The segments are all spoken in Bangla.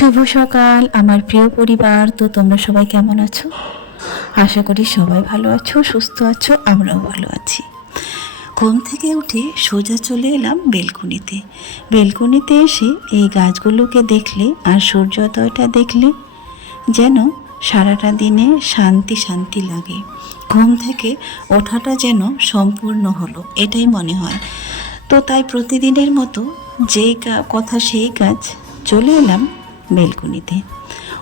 শুভ সকাল, আমার প্রিয় পরিবার। তো তোমরা সবাই কেমন আছো? আশা করি সবাই ভালো আছো, সুস্থ আছো, আমরাও ভালো আছি। ঘুম থেকে উঠে সোজা চলে এলাম বেলকুনিতে। বেলকুনিতে এসে এই গাছগুলোকে দেখলে আর সূর্যোদয়টা দেখলে যেন সারাটা দিনে শান্তি শান্তি লাগে। ঘুম থেকে ওঠাটা যেন সম্পূর্ণ হলো, এটাই মনে হয়। তো তাই প্রতিদিনের মতো যেই কথা সেই কাজ চলে এলাম বেলকুনিতে।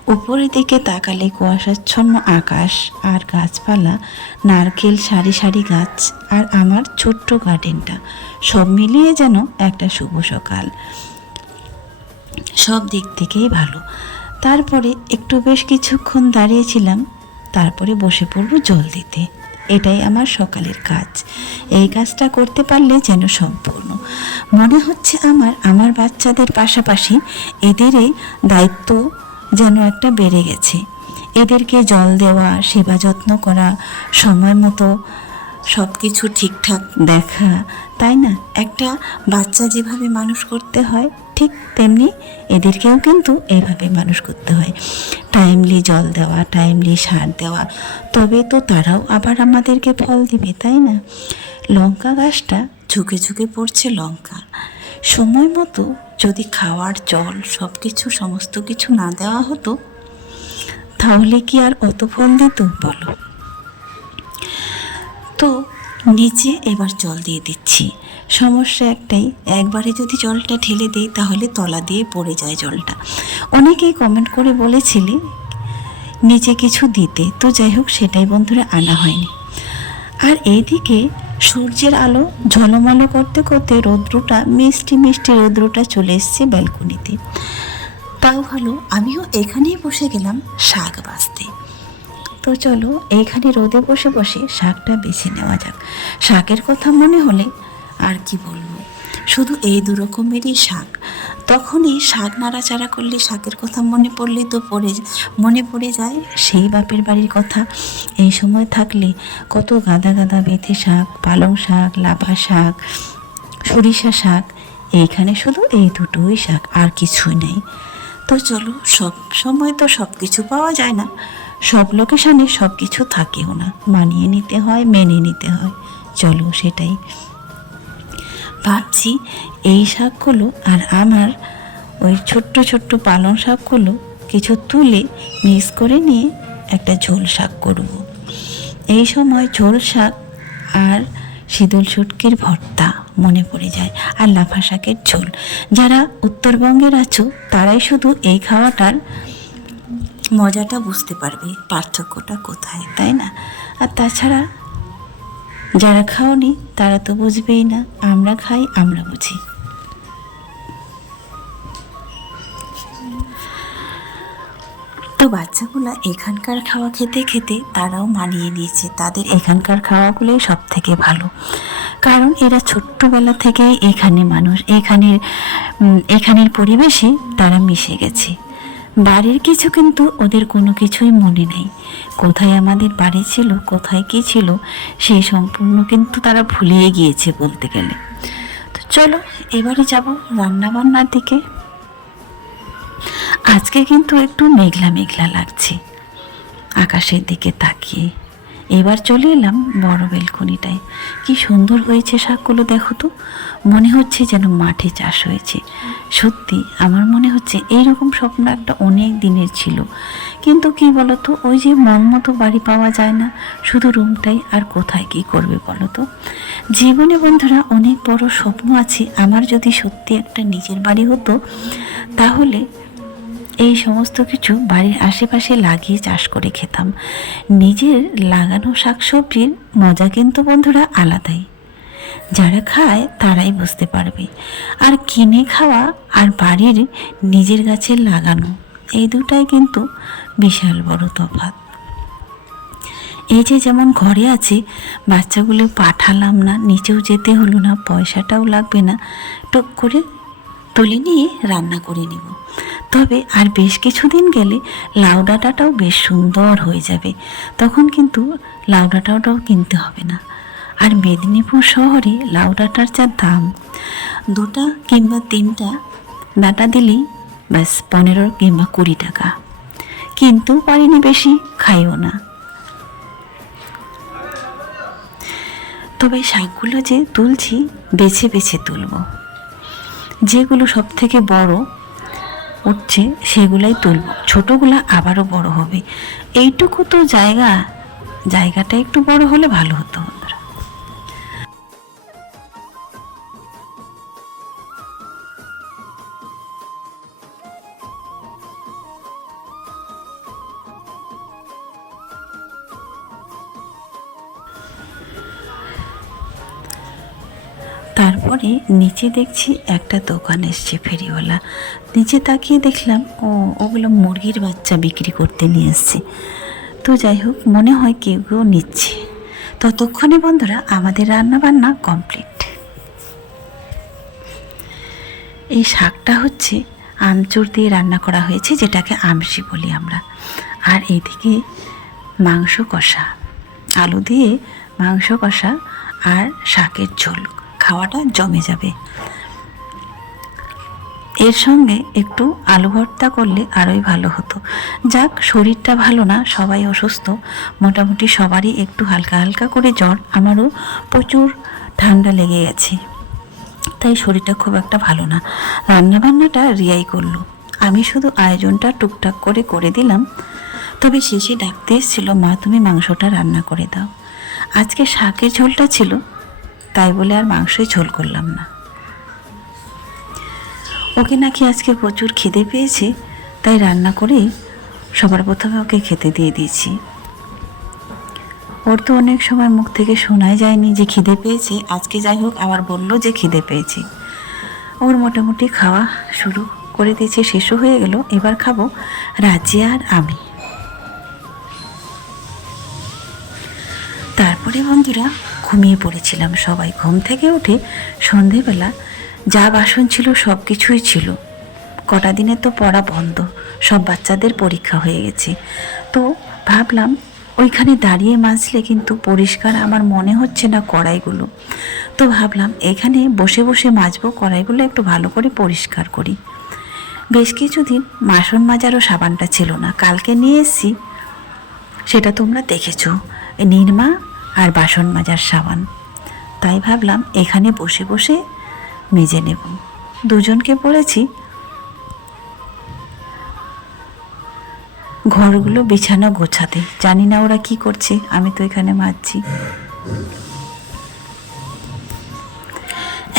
উপরের দিকে তাকালে কুয়াশাচ্ছন্ন আকাশ আর গাছপালা, নারকেল সারি সারি গাছ আর আমার ছোট্ট গার্ডেনটা। সব মিলিয়ে যেন একটা শুভ সকাল। সব দিক থেকেই ভালো। তারপরে একটু বেশ কিছুক্ষণ দাঁড়িয়েছিলাম, তারপরে বসে পড়ব জল দিতে। এটাই আমার সকালের কাজ। এই কাজটা করতে পারলে যেন সম্পূর্ণ। মনে হচ্ছে আমার আমার বাচ্চাদের পাশাপাশি এদেরই দায়িত্ব যেন একটা বেড়ে গেছে। এদেরকে জল দেওয়া, সেবা যত্ন করা, সময় মতো সব কিছু ঠিকঠাক দেখা, তাই না? একটা বাচ্চা যেভাবে মানুষ করতে হয় ঠিক তেমনি এদেরকেও কিন্তু এইভাবে মানুষ করতে হয়। টাইমলি জল দেওয়া টাইমলি সার দেওয়া। তবে তো তারাও আবার আমাদেরকে ফল দিবে, তাই না? লঙ্কা গাছটা ঝুঁকে ঝুঁকে পড়ছে লঙ্কা। সময় মতো যদি খাওয়ার জল সব কিছু সমস্ত কিছু না দেওয়া হতো, তাহলে কি আর অত ফল দিত, বলো? তো নিচে এবার জল দিয়ে দিচ্ছি। সমস্যা একটাই, একবারে যদি জলটা ঢেলে দিই তাহলে তলা দিয়ে পড়ে যায় জলটা। অনেকেই কমেন্ট করে বলেছিলে নিচে কিছু দিতে। তো যাই হোক, সেটাই বন্ধুরা আনা হয়নি। আর এইদিকে সূর্যের আলো ঝলমলো করতে করতে রৌদ্রটা, মিষ্টি মিষ্টি রৌদ্রটা চলে এসছে ব্যালকনিতে। তাও ভালো, আমিও এখানেই বসে গেলাম শাক বাঁচতে। তো চলো এইখানে রোদে বসে বসে শাকটা বেছে নেওয়া যাক। শাকের কথা মনে হলে আর কি বলব? শুধু এই দু রকমেরই শাক। তখনই শাক নাড়াচাড়া করলে শাকের কথা মনে পড়লে তো পড়ে, মনে পড়ে যায় সেই বাপের বাড়ির কথা। এই সময় থাকলে কত গাদা গাদা বেথে শাক, পালং শাক লাভা শাক, সরিষা শাক, এইখানে শুধু এই দুটোই শাক, আর কিছুই নেই। তো চলো, সব সময় তো সব কিছু পাওয়া যায় না। সব লোকেশানে সব কিছু থাকেও না। মানিয়ে নিতে হয়, মেনে নিতে হয়। চলো সেটাই। ভাবছি এই শাকগুলো আর আমার ওই ছোট্ট ছোট্ট পালং শাকগুলো কিছু তুলে মিক্স করে নিয়ে একটা ঝোল শাক করব। এই সময় ঝোল শাক আর শীতল শুটকির ভর্তা মনে পড়ে যায় আর লাফা শাকের ঝোল। যারা উত্তরবঙ্গের আছো, তারাই শুধু এই খাওয়াটার মজাটা বুঝতে পারবে, পার্থক্যটা কোথায়, তাই না? আর তাছাড়া যারা খাওনি, তারা তো বুঝবেই না। আমরা খাই, আমরা বুঝি। তো বাচ্চাগুলো এখানকার খাওয়া খেতে খেতে তারাও মানিয়ে নিয়েছে। তাদের এখানকার খাওয়াগুলোই সব থেকে ভালো। কারণ এরা ছোট্টবেলা থেকেই এখানে মানুষ, এখানের এখানের পরিবেশে তারা মিশে গেছে। বাড়ির কিছু কিন্তু ওদের কোনো কিছুই মনে নেই। কোথায় আমাদের বাড়ি ছিল, কোথায় কী ছিল সেই সম্পূর্ণ কিন্তু তারা ভুলিয়ে গিয়েছে বলতে গেলে। তো চলো এবারে যাব রান্না বান্নার দিকে। আজকে কিন্তু একটু মেঘলা মেঘলা লাগছে। আকাশের দিকে তাকিয়ে এবার চলে এলাম বড় বেলকনিটায়। কি সুন্দর হয়েছে শাকগুলো দেখো তো। মনে হচ্ছে যেন মাঠে চাষ হয়েছে। সত্যি, আমার মনে হচ্ছে এইরকম স্বপ্ন একটা অনেক দিনের ছিল। কিন্তু কি বলতো, ওই যে মন মতো বাড়ি পাওয়া যায় না। শুধু রুমটাই আর কোথায় কি করবে বলো তো জীবনে বন্ধুরা, অনেক বড় স্বপ্ন আছে। আমার যদি সত্যি একটা নিজের বাড়ি হতো, তাহলে এই সমস্ত কিছু বাড়ির আশেপাশে লাগিয়ে চাষ করে খেতাম। নিজের লাগানো শাকসবজির মজা কিন্তু বন্ধুরা আলাদাই। যারা খায় তারাই বুঝতে পারবে। আর কিনে খাওয়া আর বাড়ির নিজের গাছের লাগানো, এই দুটাই কিন্তু বিশাল বড় তফাত এই যে যেমন ঘরে আছে, বাচ্চাগুলো পাঠালাম না, নিচেও যেতে হলো না, পয়সাটাও লাগবে না, টুক করে তুলে নিয়ে রান্না করে নিব। তবে আর বেশ কিছুদিন গেলে লাউ ডাঁটাটাও বেশ সুন্দর হয়ে যাবে। তখন কিন্তু লাউ ডাঁটাটাও কিনতে হবে না। আর মেদিনীপুর শহরে লাউ ডাঁটার যা দাম, দুটা কিংবা তিনটা ডাঁটা দিলেই ব্যাস পনেরো কিংবা কুড়ি টাকা। কিন্তু পারিনি বেশি, খাইও না। তবে শাকগুলো যে তুলছি, বেছে বেছে তুলব। যেগুলো সব থেকে বড় উঠছে, সেগুলাই তুলব। ছোটোগুলা আবারও বড় হবে। এইটুকু তো জায়গা। জায়গাটা একটু বড় হলে ভালো হতো। তারপরে নিচে দেখছি একটা দোকান এসছে ফেরিওয়ালা। নিচে তাকিয়ে দেখলাম, ও, ওগুলো মুরগির বাচ্চা বিক্রি করতে নিয়ে এসছে। তো যাই হোক, মনে হয় কেউ কেউ নিচ্ছে। ততক্ষণে বন্ধুরা, আমাদের রান্না বান্না কমপ্লিট। এই শাকটা হচ্ছে আমচুর দিয়ে রান্না করা হয়েছে, যেটাকে আমসি বলি আমরা। আর এইদিকে মাংস কষা। আলু দিয়ে মাংস কষা আর শাকের ঝোল। খাওয়াটা জমে যাবে। এর সঙ্গে একটু আলু ভর্তা করলে আরোই ভালো হতো। যাক, শরীরটা ভালো না, সবাই অসুস্থ। মোটামুটি সবারই একটু হালকা হালকা করে জ্বর, আমারও প্রচুর ঠান্ডা লেগে গেছে। তাই শরীরটা খুব একটা ভালো না। রান্নাবান্নাটা রিয়াই করল। আমি শুধু আয়োজনটা টুকটাক করে করে দিলাম। তবে শেষে ডাকতে এসেছিল, মা, তুমি মাংসটা রান্না করে দাও। আজকে শাকের ঝোলটা ছিল। তাই বলে আর মাংসই ঝোল করলাম না। ওকে নাকি আজকে প্রচুর খিদে পেয়েছে, তাই রান্না করেই সবার প্রথমে ওকে খেতে দিয়ে দিয়েছি। ওর তো অনেক সময় মুখ থেকে শোনাই যায়নি যে খিদে পেয়েছে, আজকে যাই হোক আবার বলল যে খিদে পেয়েছে। ওর মোটামুটি খাওয়া শুরু করে দিয়েছে, শেষও হয়ে গেল, এবার খাব রাজিয়া আর আমি। তারপরে বন্ধুরা ঘুমিয়ে পড়েছিলাম সবাই। ঘুম থেকে উঠে সন্ধেবেলা যা বাসন ছিল সব কিছুই ছিল। কটা দিনে তো পড়া বন্ধ, সব বাচ্চাদের পরীক্ষা হয়ে গেছে। তো ভাবলাম ওইখানে দাঁড়িয়ে মাজলে কিন্তু পরিষ্কার আমার মনে হচ্ছে না কড়াইগুলো। তো ভাবলাম এখানে বসে বসে মাজবো, কড়াইগুলো একটু ভালো করে পরিষ্কার করি। বেশ কিছুদিন বাসন মাজারও সাবানটা ছিল না, কালকে নিয়ে এসছি। সেটা তোমরা দেখেছ। নির্মা আর বাসন মাজার সাবান। তাই ভাবলাম এখানে বসে বসে মেজে নেব। দুজনকে বলেছি, ঘরগুলো বিছানা গোছাতে। জানি না ওরা কি করছে, আমি তো এখানে মাজছি।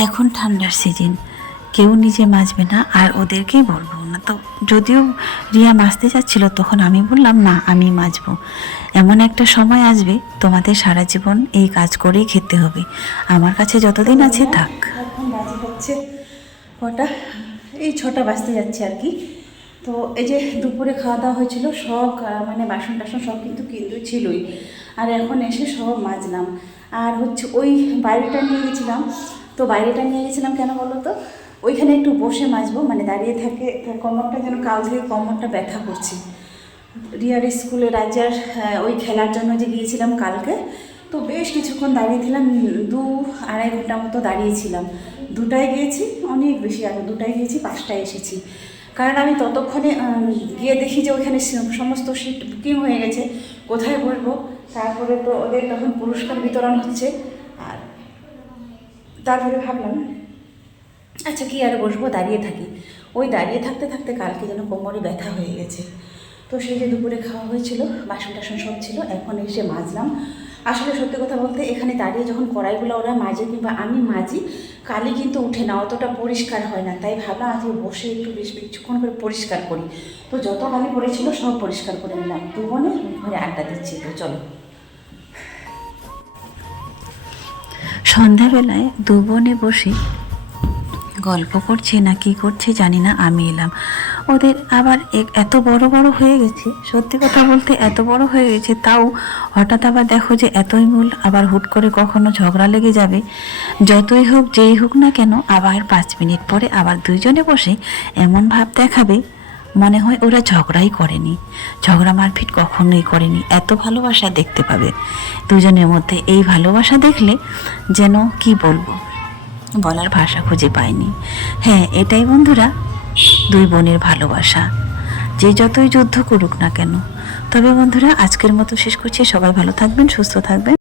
এখন ঠান্ডার সিজন, কেউ নিজে মাজবে না, আর ওদেরকেই বলব। তো যদিও রিয়া মাজতে যাচ্ছিল তখন আমি বললাম না আমি মাজবো। এমন একটা সময় আসবে তোমাদের সারা জীবন এই কাজ করেই খেতে হবে। আমার কাছে যতদিন আছে থাক। এখন বাজে হচ্ছে কটা? এই ছটা বাজতে যাচ্ছে আর কি। তো এই যে দুপুরে খাওয়া দাওয়া হয়েছিল সব মানে বাসন টাসন সব কিন্তু কিন্তু ছিলই। আর এখন এসে সব মাজলাম। আর হচ্ছে ওই বাইরেটা নিয়ে গেছিলাম। তো বাইরেটা নিয়ে গেছিলাম কেন বলো তো ওইখানে একটু বসে মাজবো মানে দাঁড়িয়ে থাকে তো কোমরটা যেন কাল থেকে কোমরটা ব্যথা করছে। রিয়ার স্কুলে রাজার ওই খেলার জন্য যে গিয়েছিলাম কালকে, তো বেশ কিছুক্ষণ দাঁড়িয়েছিলাম দু আড়াই ঘণ্টা মতো দাঁড়িয়েছিলাম দুটায় গিয়েছি, অনেক বেশি আগে, দুটায় গিয়েছি, পাঁচটায় এসেছি। কারণ আমি ততক্ষণে গিয়ে দেখি যে ওইখানে সমস্ত সিট বুকিং হয়ে গেছে, কোথায় বসবো? তারপরে তো ওদের তখন পুরস্কার বিতরণ হচ্ছে, আর তারপরে ভাবলাম আচ্ছা কি আর বসবো? দাঁড়িয়ে থাকি। ওই দাঁড়িয়ে থাকতে থাকতে কালকে যেন কোমরে ব্যথা হয়ে গেছে। তো সেই যে দুপুরে খাওয়া হয়েছিল, বাসন টাসন সব ছিল, এখন এসে মাজলাম। আসলে সত্যি কথা বলতে, এখানে দাঁড়িয়ে যখন কড়াইগুলো ওরা মাজে কিংবা আমি মাজি, কালি কিন্তু উঠে না, অতটা পরিষ্কার হয় না। তাই ভাবলাম আজকে বসে একটু বেশ কিছুক্ষণ করে পরিষ্কার করি। তো যত কালি পড়েছিল, সব পরিষ্কার করে নিলাম। দু বোনে ঘরে আড্ডা দিচ্ছি, তো চলো। সন্ধ্যাবেলায় দু বোনে বসে গল্প করছে না কি করছে জানি না, আমি এলাম। ওদের আবার এত বড় বড় হয়ে গেছে, সত্যি কথা বলতে এত বড় হয়ে গেছে, তাও হঠাৎ আবার দেখো যে এতই মূল আবার হুট করে কখনো ঝগড়া লেগে যাবে। যতই হোক, যেই হোক না কেন, আবার পাঁচ মিনিট পরে আবার দুইজনে বসে এমন ভাব দেখাবে, মনে হয় ওরা ঝগড়াই করেনি। ঝগড়া মারপিট কখনোই করেনি, এত ভালোবাসা দেখতে পাবে। দুজনের মধ্যে এই ভালোবাসা দেখলে যেন কি বলব? বলার ভাষা খুঁজে পায়নি হ্যাঁ এটাই বন্ধুরা, দুই বোনের ভালোবাসা। যে যতই যুদ্ধ করুক না কেন। তবে বন্ধুরা, আজকের মতো শেষ করছি। সবাই ভালো থাকবেন, সুস্থ থাকবেন।